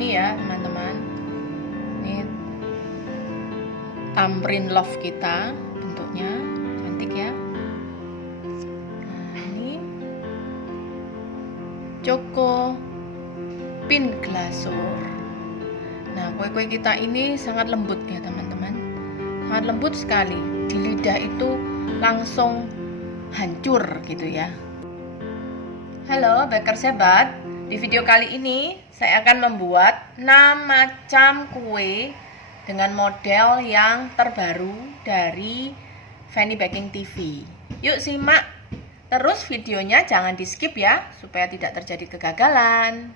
ini ya teman-teman. Ini tamrin love kita, bentuknya cantik ya. Nah, ini Choco Pin Glazur. Nah, kue-kue kita ini sangat lembut ya teman-teman, sangat lembut sekali, di lidah itu langsung hancur gitu ya. Halo bakers hebat, di video kali ini saya akan membuat 6 macam kue dengan model yang terbaru dari Fanny Baking TV. Yuk simak terus videonya, jangan di skip ya, supaya tidak terjadi kegagalan.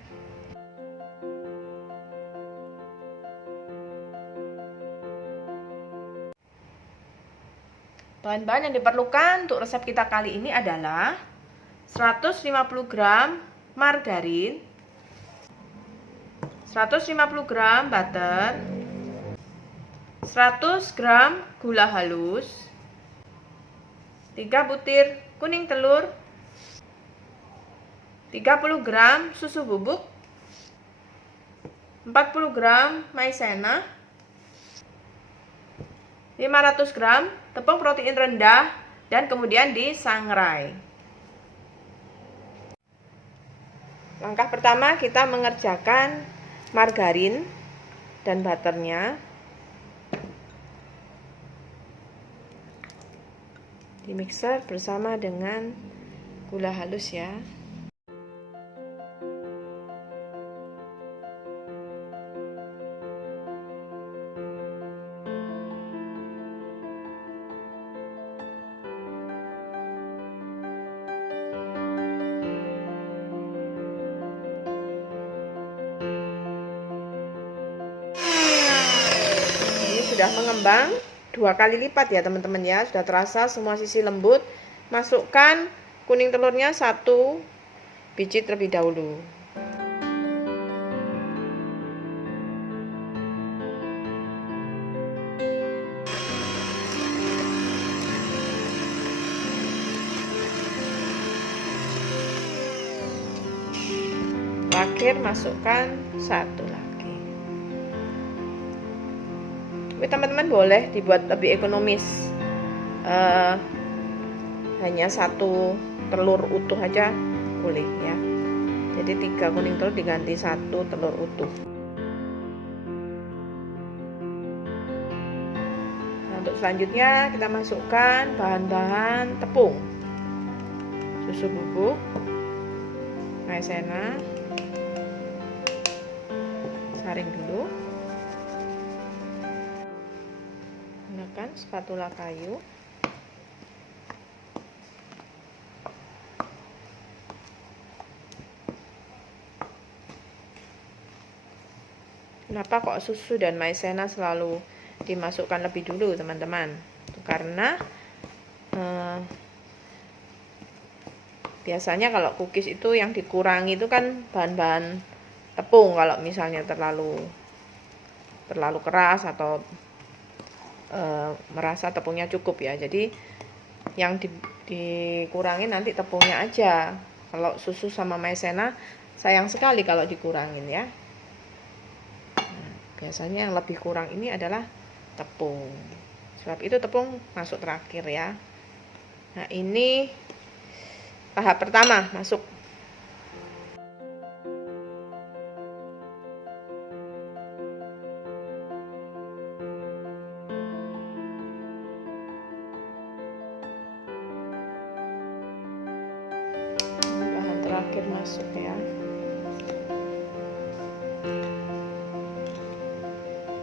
Bahan-bahan yang diperlukan untuk resep kita kali ini adalah 150 gram margarin, 150 gram butter, 100 gram gula halus, 3 butir kuning telur, 30 gram susu bubuk, 40 gram maizena, 500 gram tepung protein rendah, dan kemudian disangrai. Langkah pertama kita mengerjakan margarin dan butternya. Di mixer bersama dengan gula halus ya. Sudah mengembang 2 kali lipat ya teman-teman ya, sudah terasa semua sisi lembut. Masukkan kuning telurnya 1 biji terlebih dahulu. Terakhir masukkan 1 lagi. Tapi teman-teman boleh dibuat lebih ekonomis, hanya 1 telur utuh aja boleh ya. Jadi 3 kuning telur diganti 1 telur utuh. Nah, untuk selanjutnya kita masukkan bahan-bahan tepung, susu bubuk, maizena, saring dulu. Gunakan spatula kayu. Kenapa kok susu dan maizena selalu dimasukkan lebih dulu teman-teman? Karena biasanya kalau cookies itu yang dikurangi itu kan bahan-bahan tepung. Kalau misalnya terlalu keras atau merasa tepungnya cukup ya, jadi yang dikurangi nanti tepungnya aja. Kalau susu sama maizena sayang sekali kalau dikurangin ya. Nah, biasanya yang lebih kurang ini adalah tepung, sebab itu tepung masuk terakhir ya. Nah, ini tahap pertama masuk. Terakhir masuk ya.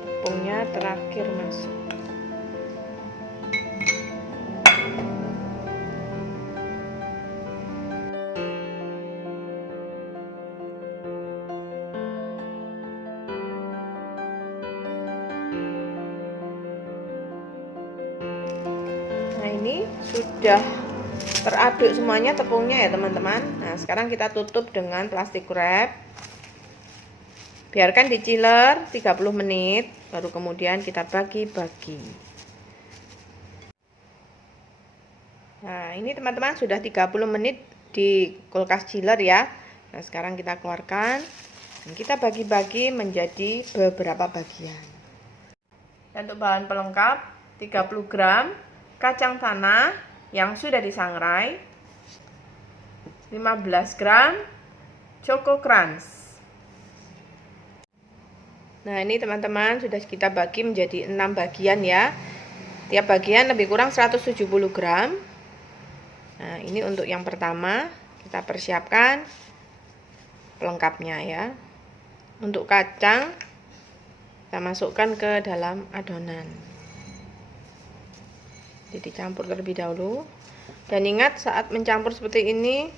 Tepungnya terakhir masuk. Nah, ini sudah teraduk semuanya tepungnya ya teman-teman. Nah, sekarang kita tutup dengan plastik wrap. Biarkan di chiller 30 menit, baru kemudian kita bagi-bagi. Nah, ini teman-teman sudah 30 menit di kulkas chiller ya. Nah, sekarang kita keluarkan. Dan kita bagi-bagi menjadi beberapa bagian. Dan untuk bahan pelengkap 30 gram kacang tanah yang sudah disangrai, 15 gram Choco Crunch. Nah, ini teman-teman sudah kita bagi menjadi 6 bagian ya. Tiap bagian lebih kurang 170 gram. Nah, ini untuk yang pertama, kita persiapkan pelengkapnya ya. Untuk kacang kita masukkan ke dalam adonan. Jadi campur terlebih dahulu. Dan ingat saat mencampur seperti ini,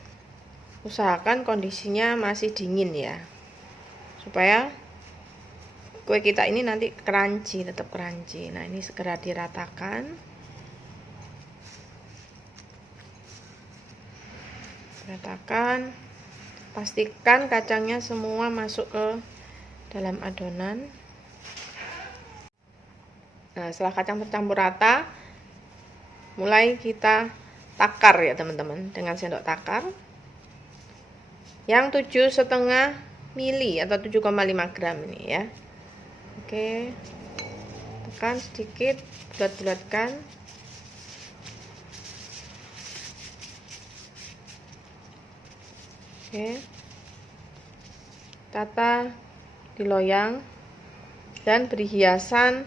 usahakan kondisinya masih dingin ya. Supaya kue kita ini nanti crunchy, tetap crunchy. Nah, ini segera diratakan. Ratakan. Pastikan kacangnya semua masuk ke dalam adonan. Nah, setelah kacang tercampur rata, mulai kita takar ya teman-teman dengan sendok takar yang 7,5 mili atau 7,5 gram ini ya. Oke, tekan sedikit, bulat-bulatkan. Oke, tata di loyang dan beri hiasan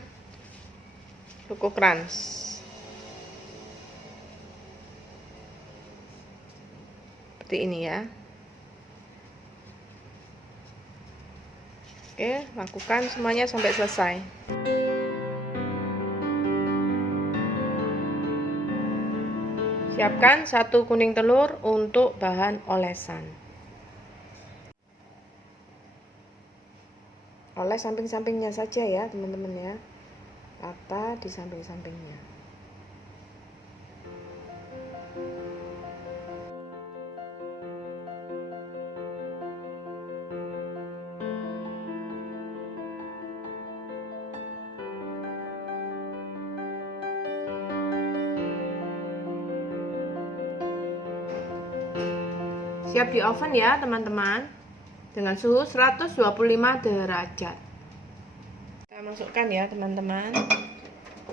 Choco Crunch. Seperti ini ya. Oke, lakukan semuanya sampai selesai. Siapkan 1 kuning telur untuk bahan olesan. Oles samping-sampingnya saja ya teman-teman ya. Rata di samping-sampingnya. Siap di oven ya teman-teman, dengan suhu 125 derajat. Kita masukkan ya teman-teman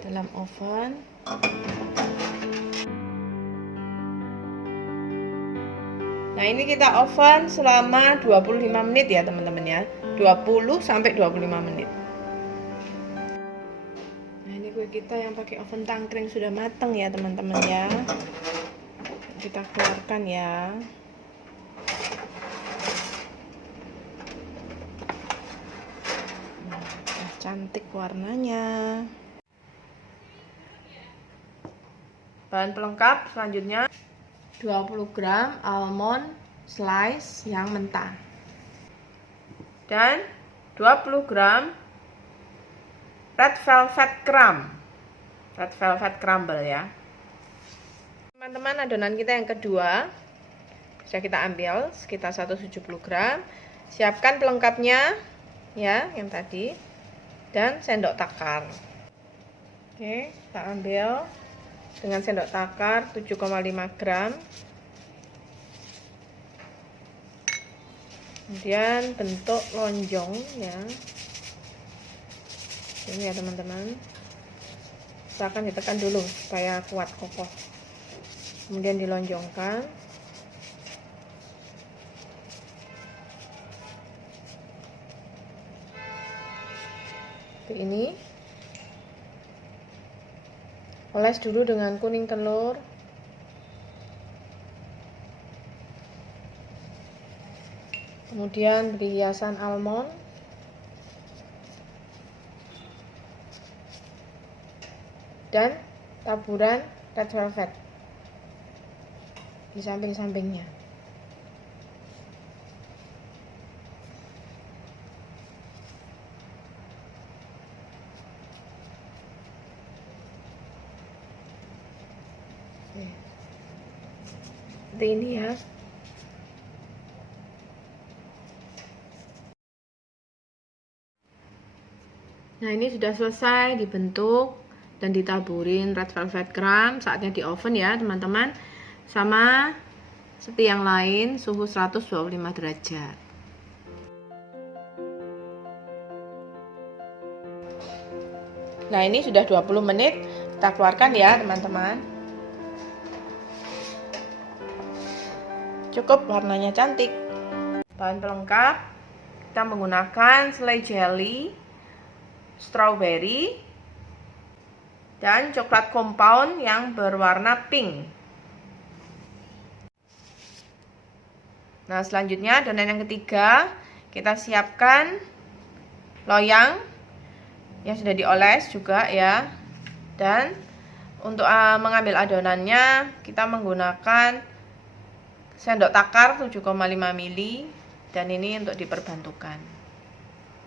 dalam oven. Nah, ini kita oven selama 25 menit ya teman-teman ya, 20 sampai 25 menit. Nah, ini kue kita yang pakai oven tangkring sudah matang ya teman-teman ya. Kita keluarkan ya. Cantik warnanya. Bahan pelengkap selanjutnya 20 gram almond slice yang mentah dan 20 gram red velvet crumble ya. Teman-teman, adonan kita yang kedua bisa kita ambil sekitar 170 gram. Siapkan pelengkapnya ya, yang tadi, dan sendok takar. Oke, kita ambil dengan sendok takar 7,5 gram. Kemudian bentuk lonjong ya. Ini ya teman-teman. Usahakan ditekan dulu supaya kuat kokoh. Kemudian dilonjongkan. Seperti ini. Oles dulu dengan kuning telur. Kemudian beri hiasan almond. Dan taburan red velvet di samping-sampingnya. Seperti ini ya. Nah, ini sudah selesai dibentuk dan ditaburin red velvet crumb. Saatnya di oven ya teman-teman. Sama seperti yang lain, suhu 125 derajat. Nah, ini sudah 20 menit. Kita keluarkan ya, teman-teman. Cukup, warnanya cantik. Bahan pelengkap, kita menggunakan selai jelly, strawberry, dan coklat compound yang berwarna pink. Nah, selanjutnya adonan yang ketiga, kita siapkan loyang yang sudah dioles juga ya. Dan untuk mengambil adonannya, kita menggunakan sendok takar 7,5 ml, dan ini untuk diperbantukan.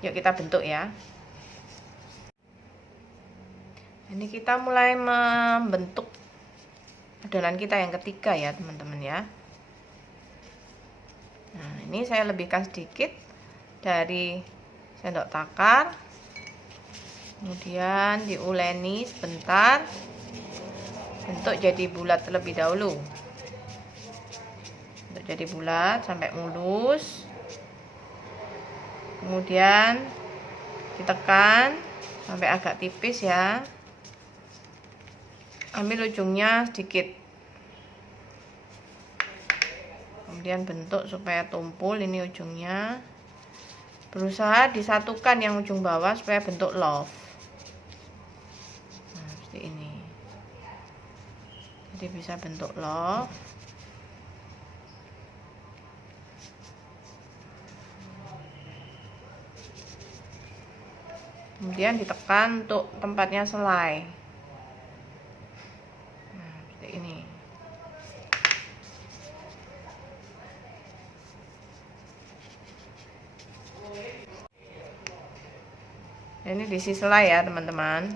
Yuk kita bentuk ya. Ini kita mulai membentuk adonan kita yang ketiga ya, teman-teman ya. Nah, ini saya lebihkan sedikit dari sendok takar. Kemudian diuleni sebentar. Bentuk jadi bulat terlebih dahulu. Bentuk jadi bulat sampai mulus. Kemudian ditekan sampai agak tipis ya. Ambil ujungnya sedikit. Kemudian bentuk supaya tumpul ini ujungnya. Berusaha disatukan yang ujung bawah supaya bentuk love. Nah, seperti ini. Jadi bisa bentuk love. Kemudian ditekan untuk tempatnya selai. Nah, seperti ini. Ini diisi selai ya, teman-teman.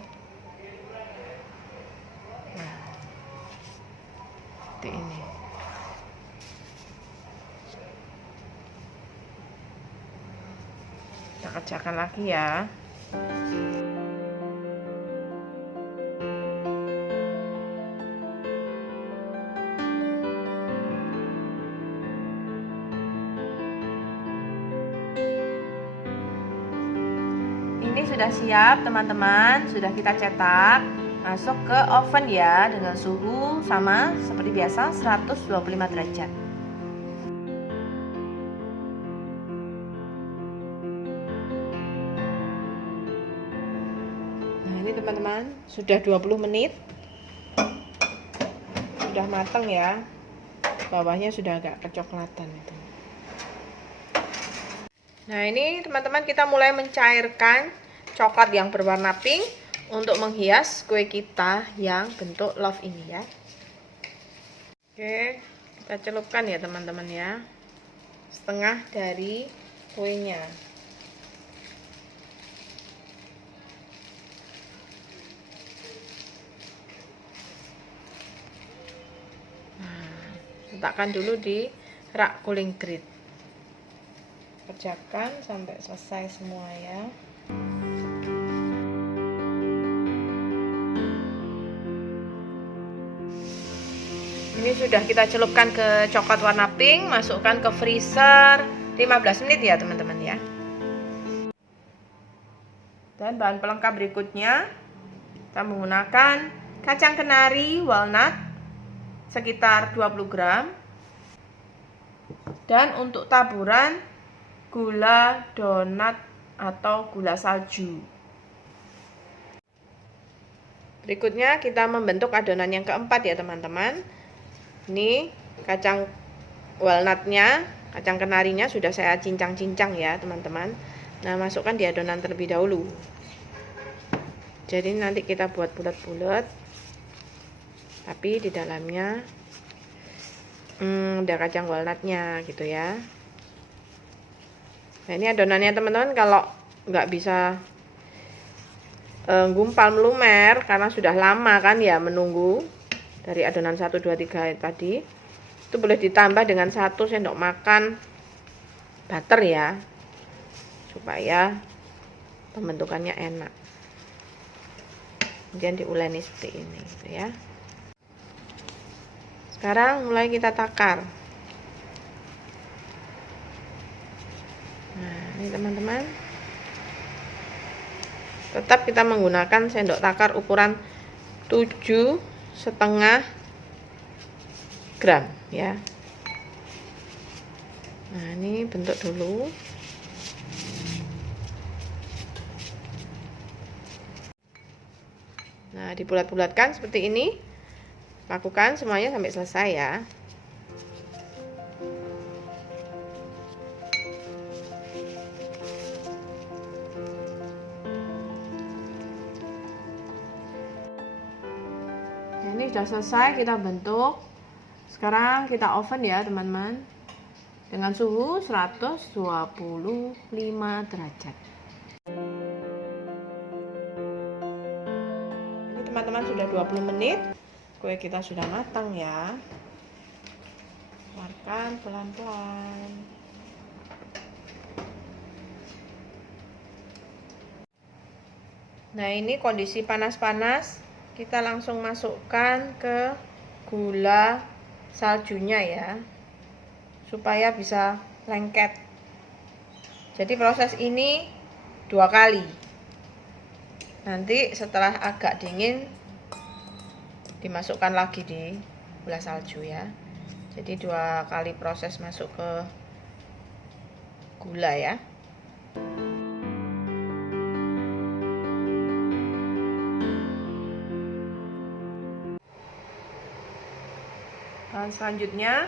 Nah, seperti ini. Kita kerjakan lagi ya. Ini sudah siap, teman-teman. Sudah kita cetak. Masuk ke oven ya, dengan suhu sama seperti biasa 125 derajat. Nah, ini teman-teman, sudah 20 menit. Sudah matang ya. Bawahnya sudah agak kecoklatan itu. Nah, ini teman-teman, kita mulai mencairkan coklat yang berwarna pink untuk menghias kue kita yang bentuk love ini ya. Oke, kita celupkan ya teman-teman ya, setengah dari kuenya. Nah, letakkan dulu di rak cooling grid. Kerjakan sampai selesai semua ya. Ini sudah kita celupkan ke coklat warna pink, masukkan ke freezer 15 menit ya teman-teman ya. Dan bahan pelengkap berikutnya, kita menggunakan kacang kenari walnut sekitar 20 gram. Dan untuk taburan gula donat atau gula salju. Berikutnya kita membentuk adonan yang keempat ya teman-teman. Ini kacang walnutnya, kacang kenarinya sudah saya cincang-cincang ya teman-teman. Nah, masukkan di adonan terlebih dahulu. Jadi nanti kita buat bulat-bulat, tapi di dalamnya ada kacang walnutnya gitu ya. Nah, ini adonannya teman-teman, kalau nggak bisa gumpal melumer karena sudah lama kan ya menunggu dari adonan 1, 2, 3 tadi, itu boleh ditambah dengan 1 sendok makan butter ya, supaya pembentukannya enak. Kemudian diuleni seperti ini gitu ya. Sekarang mulai kita takar. Nah, ini teman-teman, Tetap kita menggunakan sendok takar ukuran 7,5 gram ya. Nah, ini bentuk dulu. Nah, dibulat-bulatkan seperti ini. Lakukan semuanya sampai selesai ya. Nah, ini sudah selesai kita bentuk. Sekarang kita oven ya teman-teman, dengan suhu 125 derajat. Ini teman-teman sudah 20 menit. Kue kita sudah matang ya. Keluarkan pelan-pelan. Nah, ini kondisi panas-panas, kita langsung masukkan ke gula saljunya ya, supaya bisa lengket. Jadi proses ini 2 kali. Nanti setelah agak dingin dimasukkan lagi di gula salju ya. Jadi 2 kali proses masuk ke gula ya. Dan selanjutnya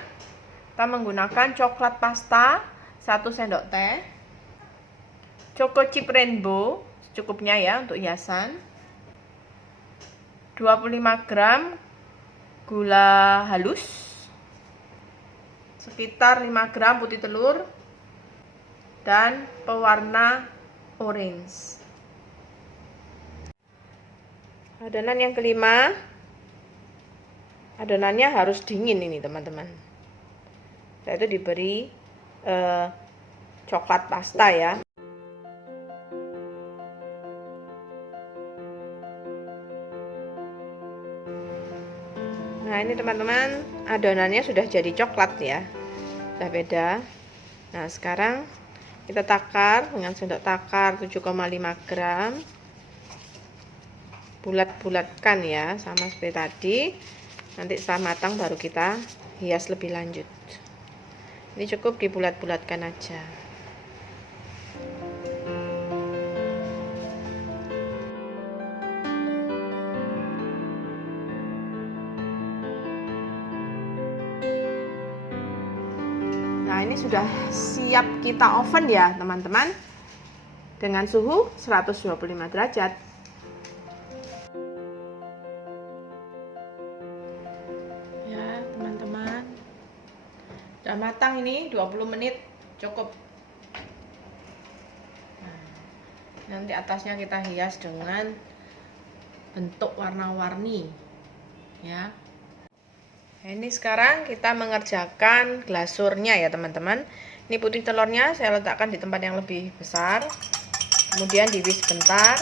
kita menggunakan coklat pasta 1 sendok teh, choco chip rainbow secukupnya ya untuk hiasan, 25 gram gula halus, sekitar 5 gram putih telur, dan pewarna orange. Adonan yang kelima, adonannya harus dingin ini teman-teman. Saya itu diberi coklat pasta ya. Nah, ini teman-teman, adonannya sudah jadi coklat ya, sudah beda. Nah, sekarang kita takar dengan sendok takar 7,5 gram, bulat-bulatkan ya, sama seperti tadi. Nanti setelah matang baru kita hias lebih lanjut. Ini cukup dibulat-bulatkan aja. Nah, ini sudah siap kita oven ya teman-teman, dengan suhu 125 derajat. Ya teman-teman, udah matang ini, 20 menit cukup. Nah, nanti atasnya kita hias dengan bentuk warna-warni ya. Nah, ini sekarang kita mengerjakan glasurnya ya teman-teman. Ini putih telurnya saya letakkan di tempat yang lebih besar, kemudian diwis bentar.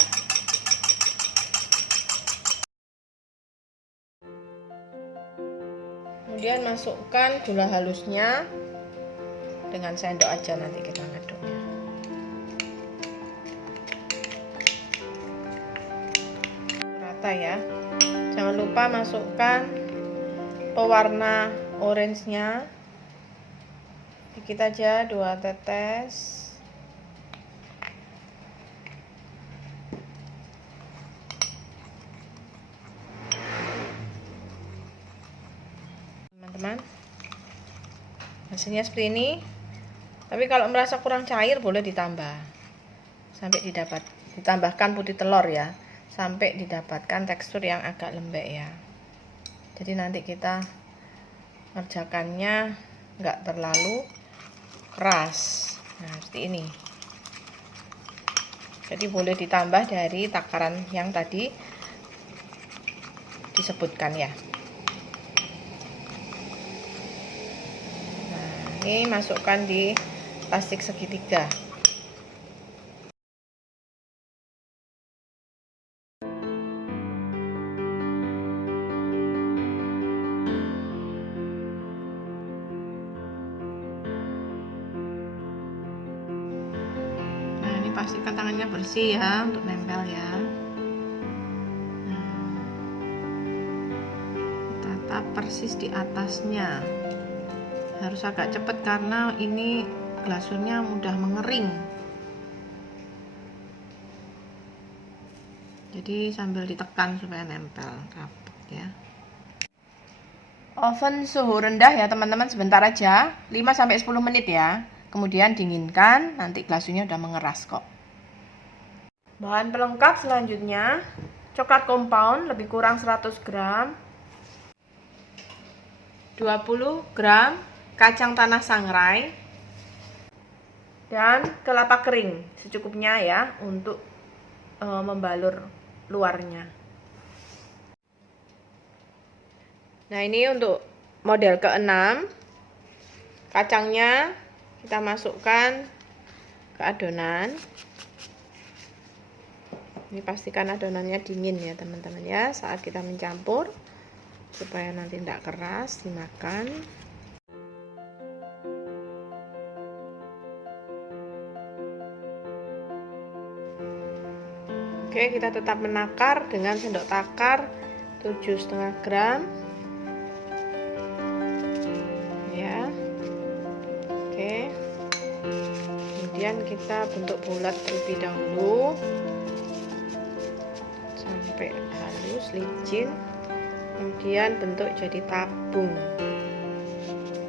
Kemudian masukkan gula halusnya, dengan sendok aja nanti kita ngaduknya. Rata ya. Jangan lupa masukkan pewarna orange-nya. Dikit aja, 2 tetes. Teman-teman, hasilnya seperti ini. Tapi kalau merasa kurang cair boleh ditambah sampai ditambahkan putih telur ya, sampai didapatkan tekstur yang agak lembek ya. Jadi nanti kita ngerjakannya nggak terlalu keras. Nah, seperti ini. Jadi boleh ditambah dari takaran yang tadi disebutkan ya. Nah, ini masukkan di plastik segitiga. pastikan tangannya bersih ya untuk nempel ya. Tatap persis di atasnya. Harus agak cepat karena ini glasurnya mudah mengering. Jadi sambil ditekan supaya nempel rapat ya. Oven suhu rendah ya teman-teman, sebentar aja, 5-10 menit ya. Kemudian dinginkan, nanti glasurnya udah mengeras kok. Bahan pelengkap selanjutnya, coklat compound lebih kurang 100 gram, 20 gram kacang tanah sangrai, dan kelapa kering secukupnya ya untuk membalur luarnya. Nah, ini untuk model ke-6. Kacangnya kita masukkan ke adonan. Ini pastikan adonannya dingin ya teman-teman ya saat kita mencampur, supaya nanti tidak keras dimakan. Oke, kita tetap menakar dengan sendok takar 7,5 gram ya. Oke, kemudian kita bentuk bulat terlebih dahulu sampai halus licin, kemudian bentuk jadi tabung.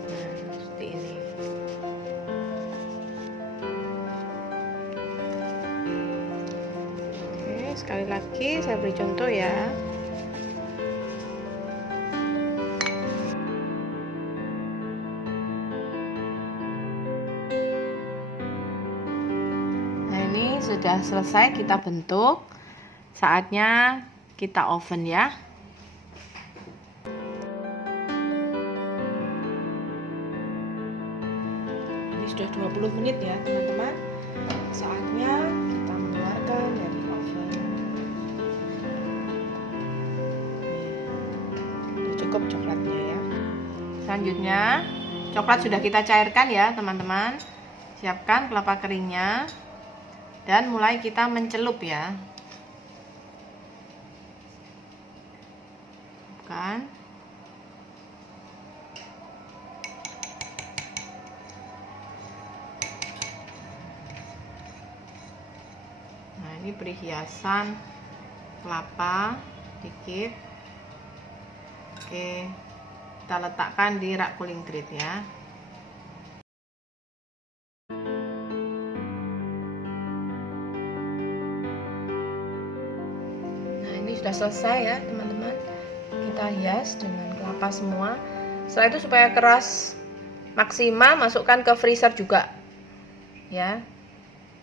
Nah, seperti ini. Sekali lagi saya beri contoh ya. Nah, ini sudah selesai kita bentuk. Saatnya kita oven ya. Ini sudah 20 menit ya teman-teman. Saatnya kita mengeluarkan dari oven. Cukup coklatnya ya. Selanjutnya coklat sudah kita cairkan ya teman-teman. Siapkan kelapa keringnya dan mulai kita mencelup ya. Bukan. Nah, ini beri hiasan kelapa dikit. Oke, kita letakkan di rak cooling grid ya. Nah, ini sudah selesai ya teman-teman. Kita hias dengan kelapa semua. Setelah itu supaya keras maksimal, masukkan ke freezer juga ya,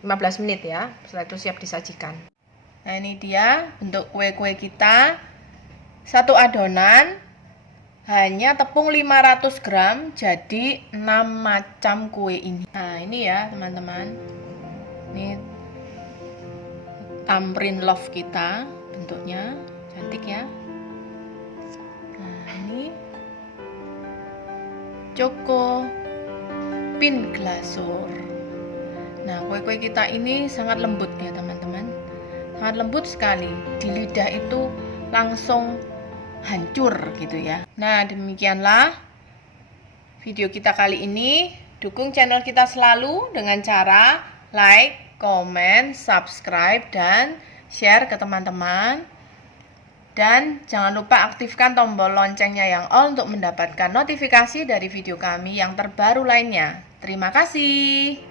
15 menit ya. Setelah itu siap disajikan. Nah, ini dia bentuk kue-kue kita. Satu adonan hanya tepung 500 gram, jadi 6 macam kue ini. Nah, ini ya teman-teman, ini tamrin loaf kita, bentuknya cantik ya. Nah, ini Choco pin glasur. Nah, kue-kue kita ini sangat lembut ya teman-teman, sangat lembut sekali, di lidah itu langsung hancur gitu ya. Nah, demikianlah video kita kali ini. Dukung channel kita selalu dengan cara like, comment, subscribe, dan share ke teman-teman. Dan jangan lupa aktifkan tombol loncengnya yang all untuk mendapatkan notifikasi dari video kami yang terbaru lainnya. Terima kasih.